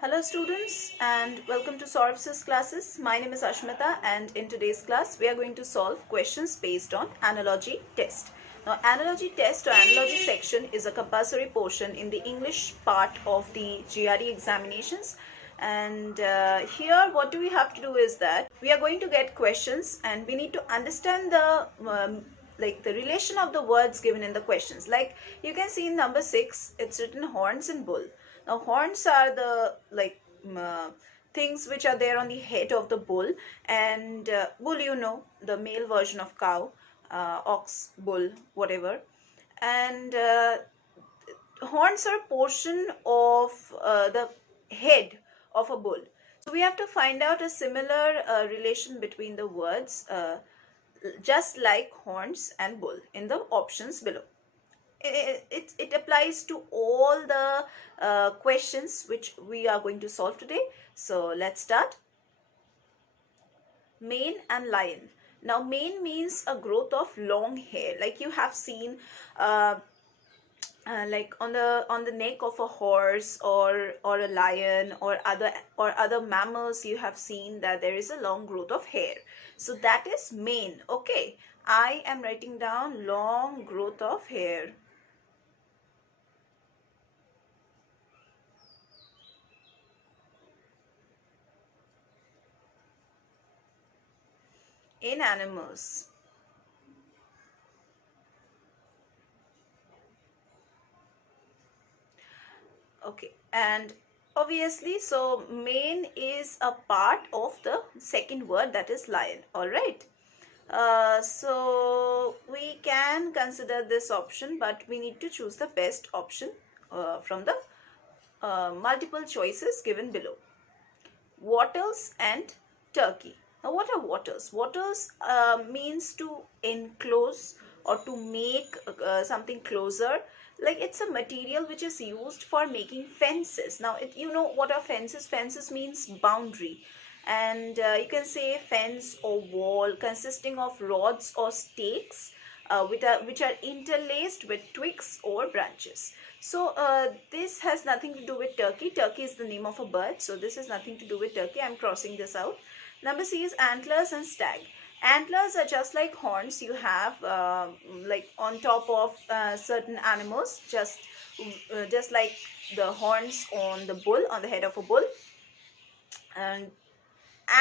Hello students and welcome to Services classes. My name is Ashmita and in today's class we are going to solve questions based on analogy test. Now analogy test or analogy section is a compulsory portion in the English part of the GRE examinations, and here what do we have to do is that we are going to get questions and we need to understand the the relation of the words given in the questions. Like you can see in number 6, it's written horns and bull. Now horns are the things which are there on the head of the bull, and bull, you know, the male version of cow, ox, bull, whatever. And horns are a portion of the head of a bull. So we have to find out a similar relation between the words, just like horns and bull, in the options below. It applies to all the questions which we are going to solve today. So let's start. Mane and lion. Now mane means a growth of long hair, like you have seen like on the neck of a horse or a lion or other mammals. You have seen that there is a long growth of hair, so that is mane. Okay, I am writing down long growth of hair. In animals. Okay, and obviously, so mane is a part of the second word, that is lion. All right. So we can consider this option, but we need to choose the best option from the multiple choices given below. Wattles and turkey. Now what are wattles? Wattles means to enclose or to make something closer. Like it's a material which is used for making fences. Now you know what are fences? Fences means boundary, and you can say fence or wall consisting of rods or stakes which are interlaced with twigs or branches. So this has nothing to do with turkey. Turkey is the name of a bird, so this has nothing to do with turkey. I'm crossing this out. Number C is antlers and stag. Antlers are just like horns you have like on top of certain animals, just like the horns on the bull, on the head of a bull. And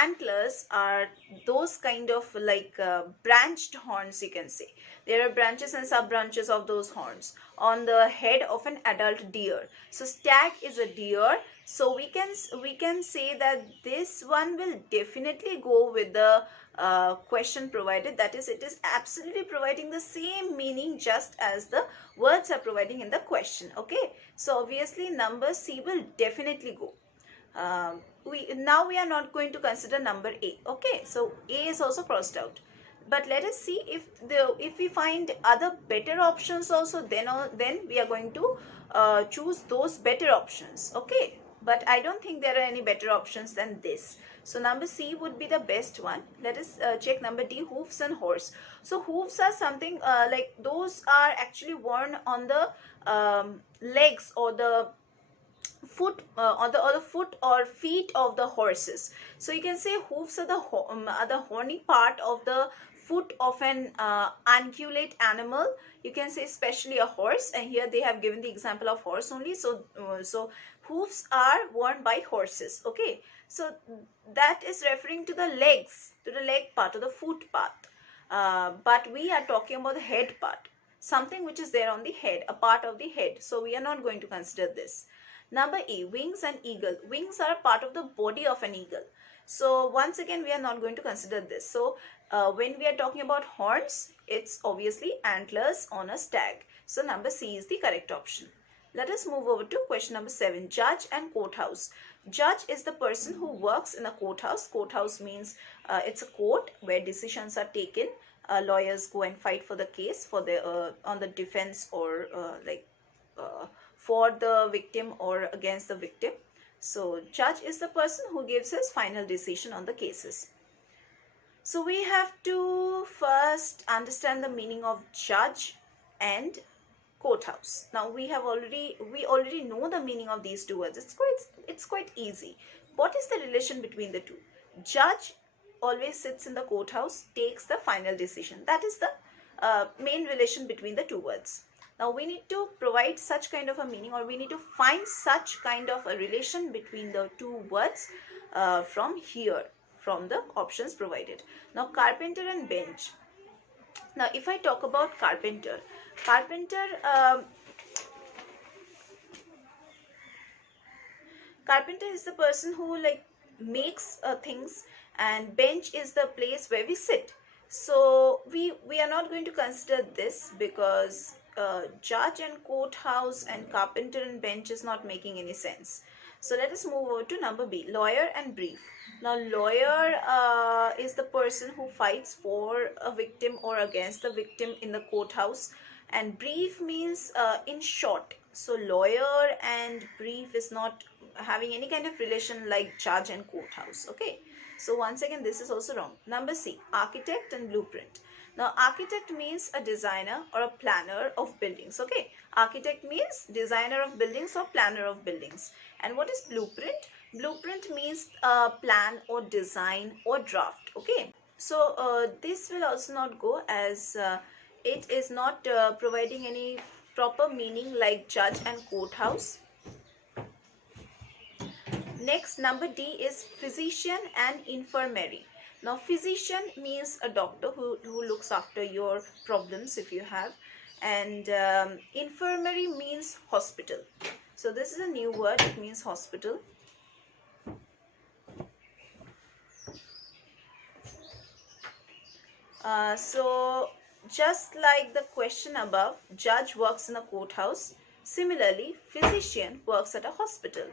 antlers are those kind of like branched horns, you can say. There are branches and sub branches of those horns on the head of an adult deer. So stag is a deer, so we can say that this one will definitely go with the question provided. That is, it is absolutely providing the same meaning just as the words are providing in the question. Okay, so obviously number C will definitely go. Now we are not going to consider number A. Okay, so A is also crossed out, but let us see if we find other better options also, then we are going to choose those better options. Okay, but I don't think there are any better options than this. So number C would be the best one. Let us check number D, hoofs and horse. So hoofs are something like those are actually worn on the legs or the foot or the foot or feet of the horses. So you can say hoofs are the horny part of the foot of an ungulate animal. You can say especially a horse, and here they have given the example of horse only. So so hoofs are worn by horses. Okay, so that is referring to the legs, to the leg part or the foot part, but we are talking about the head part, something which is there on the head, a part of the head. So we are not going to consider this. Number E, wings and eagle. Wings are a part of the body of an eagle. So once again, we are not going to consider this. So when we are talking about horns, it's obviously antlers on a stag. So number C is the correct option. Let us move over to question number 7, judge and courthouse. Judge is the person who works in a courthouse. Courthouse means it's a court where decisions are taken. Lawyers go and fight for the case for the on the defense or for the victim or against the victim. So judge is the person who gives his final decision on the cases. So we have to first understand the meaning of judge and courthouse. Now we already know the meaning of these two words. It's quite easy. What is the relation between the two? Judge always sits in the courthouse, takes the final decision. That is the main relation between the two words. Now we need to provide such kind of a meaning, or we need to find such kind of a relation between the two words from here, from the options provided. Now carpenter and bench. Now if I talk about carpenter, carpenter is the person who like makes things, and bench is the place where we sit. So we are not going to consider this, because judge and courthouse and carpenter and bench is not making any sense. So let us move over to number B, lawyer and brief. Now lawyer is the person who fights for a victim or against the victim in the courthouse, and brief means in short. So lawyer and brief is not having any kind of relation like judge and courthouse. Okay, so once again this is also wrong. Number C, architect and blueprint. Now architect means a designer or a planner of buildings. Okay, architect means designer of buildings or planner of buildings. And what is blueprint? Blueprint means plan or design or draft. Okay, so this will also not go, as it is not providing any proper meaning like judge and courthouse. Next, number D is physician and infirmary. Now physician means a doctor who looks after your problems if you have, and infirmary means hospital. So this is a new word, it means hospital. So just like the question above, judge works in a courthouse. Similarly, physician works at a hospital.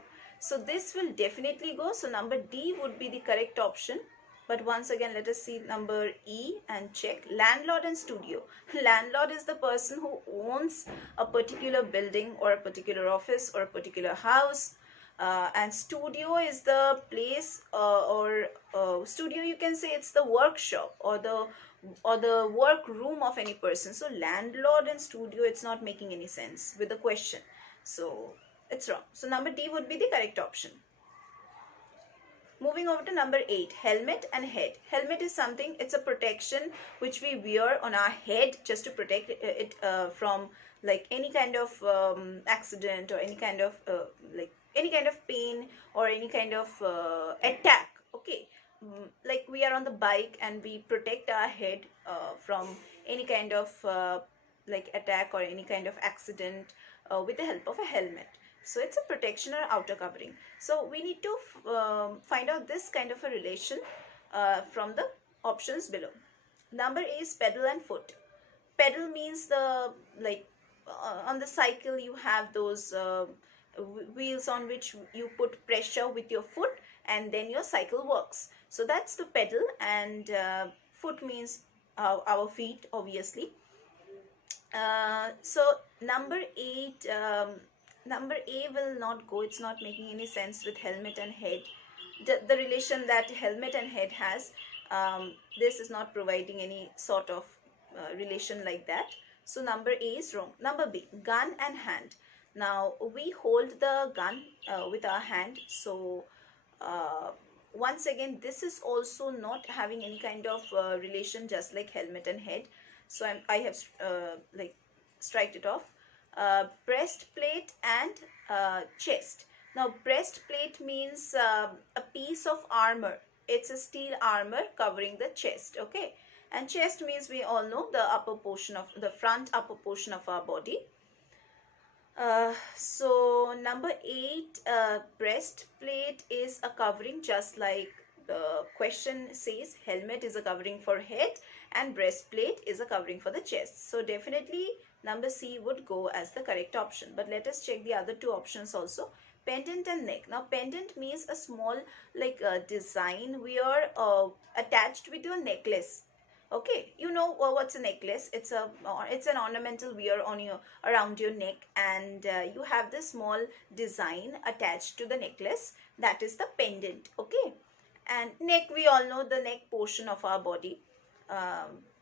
So this will definitely go. So number D would be the correct option. But once again, let us see number E and check. Landlord and studio. Landlord is the person who owns a particular building or a particular office or a particular house. And studio is the place studio, you can say it's the workshop or the work room of any person. So landlord and studio, it's not making any sense with the question. So it's wrong. So number D would be the correct option. Moving over to number 8, helmet and head. Helmet is something, it's a protection which we wear on our head just to protect it from like any kind of accident or any kind of pain or any kind of attack. Okay, like we are on the bike and we protect our head from any kind of like attack or any kind of accident with the help of a helmet. So it's a protection or outer covering. So we need to find out this kind of a relation from the options below. Number A is pedal and foot. Pedal means the on the cycle you have those wheels on which you put pressure with your foot and then your cycle works. So that's the pedal, and foot means our feet obviously. So number 8, number A will not go. It's not making any sense with helmet and head. The relation that helmet and head has, this is not providing any sort of relation like that. So number A is wrong. Number B, gun and hand. Now we hold the gun with our hand. So once again, this is also not having any kind of relation, just like helmet and head. So I have like striked it off. Breastplate and chest. Now breastplate means a piece of armor. It's a steel armor covering the chest. Okay, and chest means we all know the upper portion of the front upper portion of our body. So number 8, breastplate is a covering, just like the question says. Helmet is a covering for head and breastplate is a covering for the chest. So definitely number C would go as the correct option. But let us check the other two options also. Pendant and neck. Now pendant means a small like design we are attached with your necklace. Okay, you know what's a necklace? It's an ornamental wear on your around your neck, and you have this small design attached to the necklace. That is the pendant. Okay, and neck, we all know the neck portion of our body.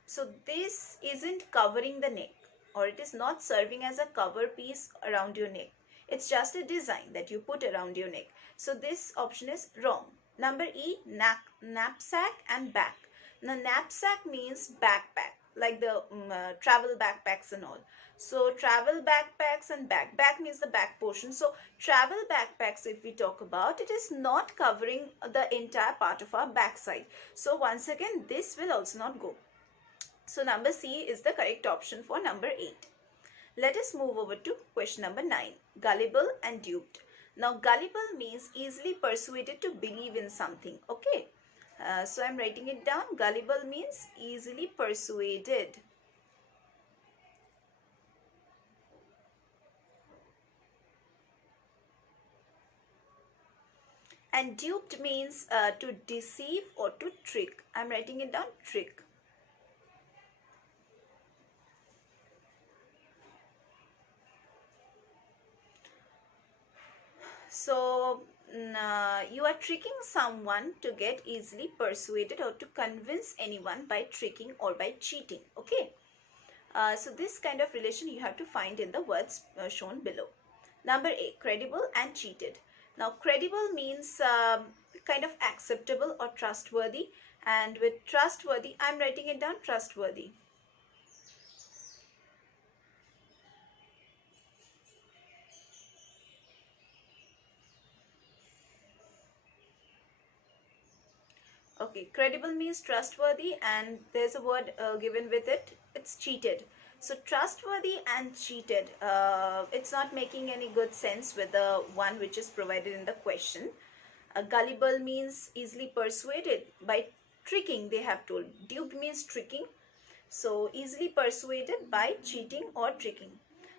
So this isn't covering the neck, or it is not serving as a cover piece around your neck. It's just a design that you put around your neck. So this option is wrong. Number E, knapsack and back. Now knapsack means backpack, like the travel backpacks and all. So travel backpacks and back means the back portion. So travel backpacks, if we talk about, it is not covering the entire part of our backside. So once again, this will also not go. So number C is the correct option for number 8. Let us move over to question number 9. Gullible and duped. Now gullible means easily persuaded to believe in something. Okay. So I'm writing it down. Gullible means easily persuaded. And duped means to deceive or to trick. I'm writing it down, trick. So you are tricking someone to get easily persuaded or to convince anyone by tricking or by cheating. Okay. So this kind of relation you have to find in the words shown below. Number A, credible and cheated. Now credible means kind of acceptable or trustworthy, and with trustworthy I'm writing it down, trustworthy. Okay, credible means trustworthy, and there's a word given with it, it's cheated. So trustworthy and cheated, it's not making any good sense with the one which is provided in the question. Gullible means easily persuaded by tricking, they have told. Duped means tricking. So easily persuaded by cheating or tricking.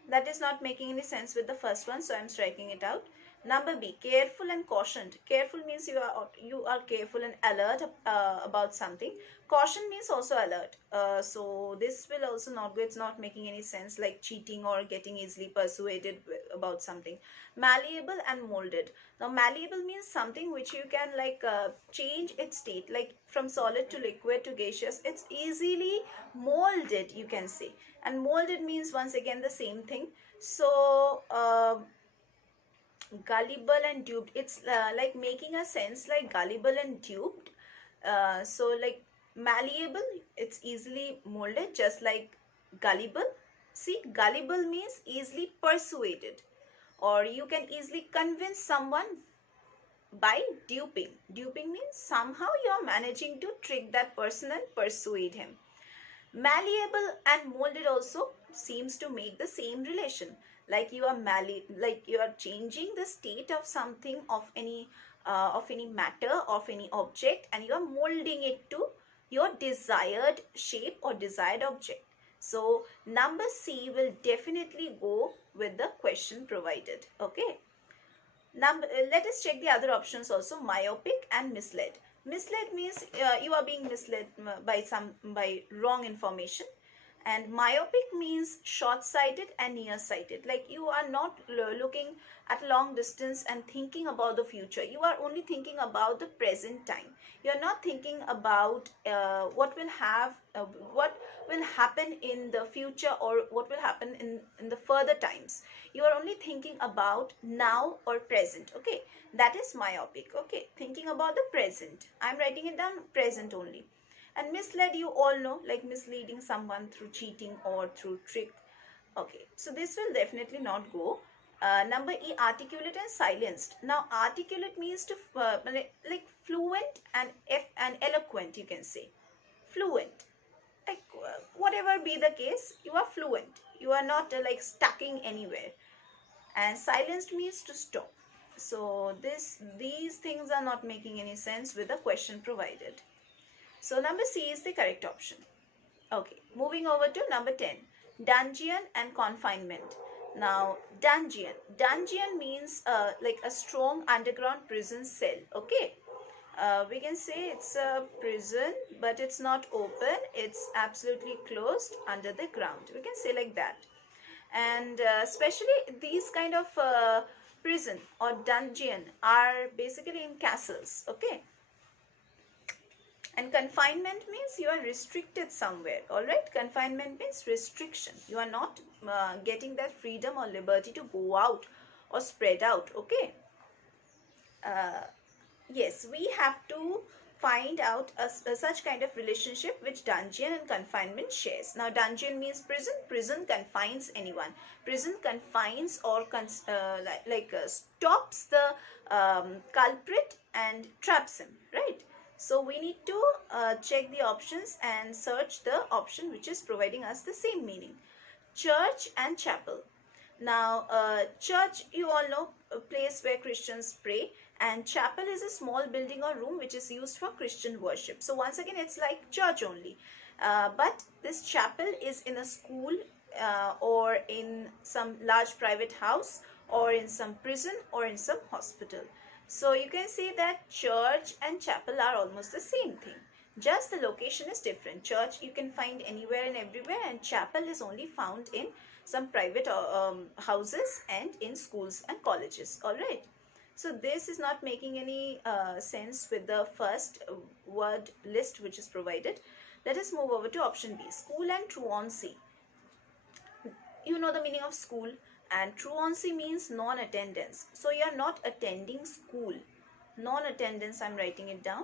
That is not making any sense with the first one, so I'm striking it out. Number B, careful and cautioned. Careful means you are careful and alert about something. Caution means also alert. So this will also not go. It's not making any sense, like cheating or getting easily persuaded about something. Malleable and molded. Now malleable means something which you can like change its state, like from solid to liquid to gaseous. It's easily molded, you can say. And molded means once again the same thing. So gullible and duped, it's like making a sense like gullible and duped. So like malleable, it's easily molded, just like gullible. See, gullible means easily persuaded, or you can easily convince someone by duping. Duping means somehow you are managing to trick that person and persuade him. Malleable and molded also seems to make the same relation, like you are changing the state of something, of any matter, of any object, and you are molding it to your desired shape or desired object. So number C will definitely go with the question provided. Okay. Let us check the other options also. Myopic and misled. Misled means you are being misled by wrong information, and myopic means short-sighted and near-sighted, like you are not looking at long distance and thinking about the future. You are only thinking about the present time. You are not thinking about what will happen in the future, or what will happen in the further times. You are only thinking about now or present. Okay, that is myopic. Okay, thinking about the present. I'm writing it down, present only. And misled, you all know, like misleading someone through cheating or through trick. Okay, so this will definitely not go. Number E, articulate and silenced. Now articulate means to like fluent and eloquent, you can say. Fluent, like whatever be the case, you are fluent, you are not like stucking anywhere. And silenced means to stop. So these things are not making any sense with the question provided. So number C is the correct option. Okay, moving over to number 10, dungeon and confinement. Now dungeon means like a strong underground prison cell. Okay, we can say it's a prison, but it's not open, it's absolutely closed under the ground. We can say like that. And especially these kind of prison or dungeon are basically in castles. Okay. And confinement means you are restricted somewhere. All right, confinement means restriction. You are not getting that freedom or liberty to go out or spread out. Okay. Yes, we have to find out a such kind of relationship which dungeon and confinement shares. Now, dungeon means prison. Prison confines anyone. Prison confines or stops the culprit and traps him, right? So we need to check the options and search the option which is providing us the same meaning. Church and chapel. Now, church, you all know, a place where Christians pray, and chapel is a small building or room which is used for Christian worship. So once again, it's like church only. But this chapel is in a school or in some large private house or in some prison or in some hospital. So you can say that church and chapel are almost the same thing. Just the location is different. Church you can find anywhere and everywhere, and chapel is only found in some private houses and in schools and colleges. All right. So this is not making any sense with the first word list which is provided. Let us move over to option B, school and truancy. You know the meaning of school, and truancy means non-attendance. So you are not attending school. Non-attendance, I'm writing it down.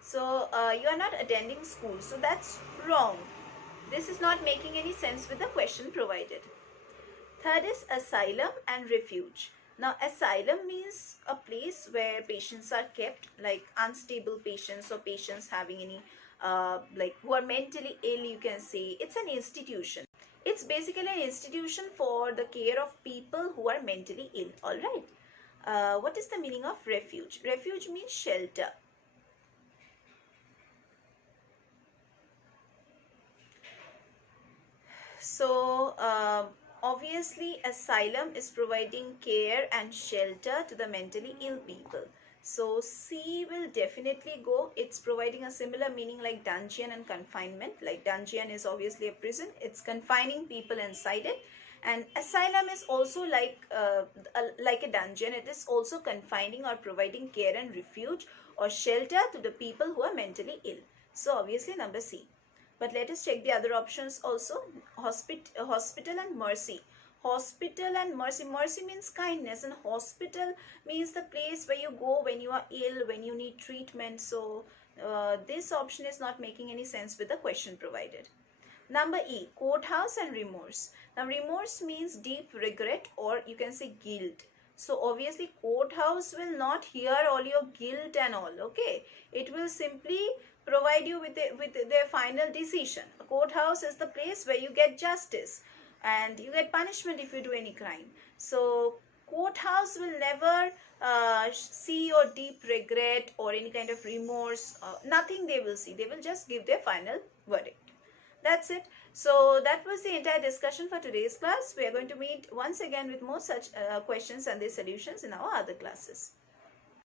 So you are not attending school. So that's wrong. This is not making any sense with the question provided. Third is asylum and refuge. Now, asylum means a place where patients are kept, like unstable patients or patients having any, who are mentally ill, you can say. It's an institution. It's basically an institution for the care of people who are mentally ill. All right. What is the meaning of refuge? Refuge means shelter. So, obviously, asylum is providing care and shelter to the mentally ill people. So, C will definitely go. It's providing a similar meaning like dungeon and confinement. Like dungeon is obviously a prison. It's confining people inside it. And asylum is also like a dungeon. It is also confining or providing care and refuge or shelter to the people who are mentally ill. So, obviously, number C. But let us check the other options also. Hospital and mercy. Hospital and mercy. Mercy means kindness, and hospital means the place where you go when you are ill, when you need treatment. So this option is not making any sense with the question provided. Number E, courthouse and remorse. Now remorse means deep regret, or you can say guilt. So obviously courthouse will not hear all your guilt and all. Okay, it will simply provide you with their final decision. A courthouse is the place where you get justice and you get punishment if you do any crime. So courthouse will never see your deep regret or any kind of remorse. Nothing they will see. They will just give their final verdict. That's it. So that was the entire discussion for today's class. We are going to meet once again with more such questions and their solutions in our other classes.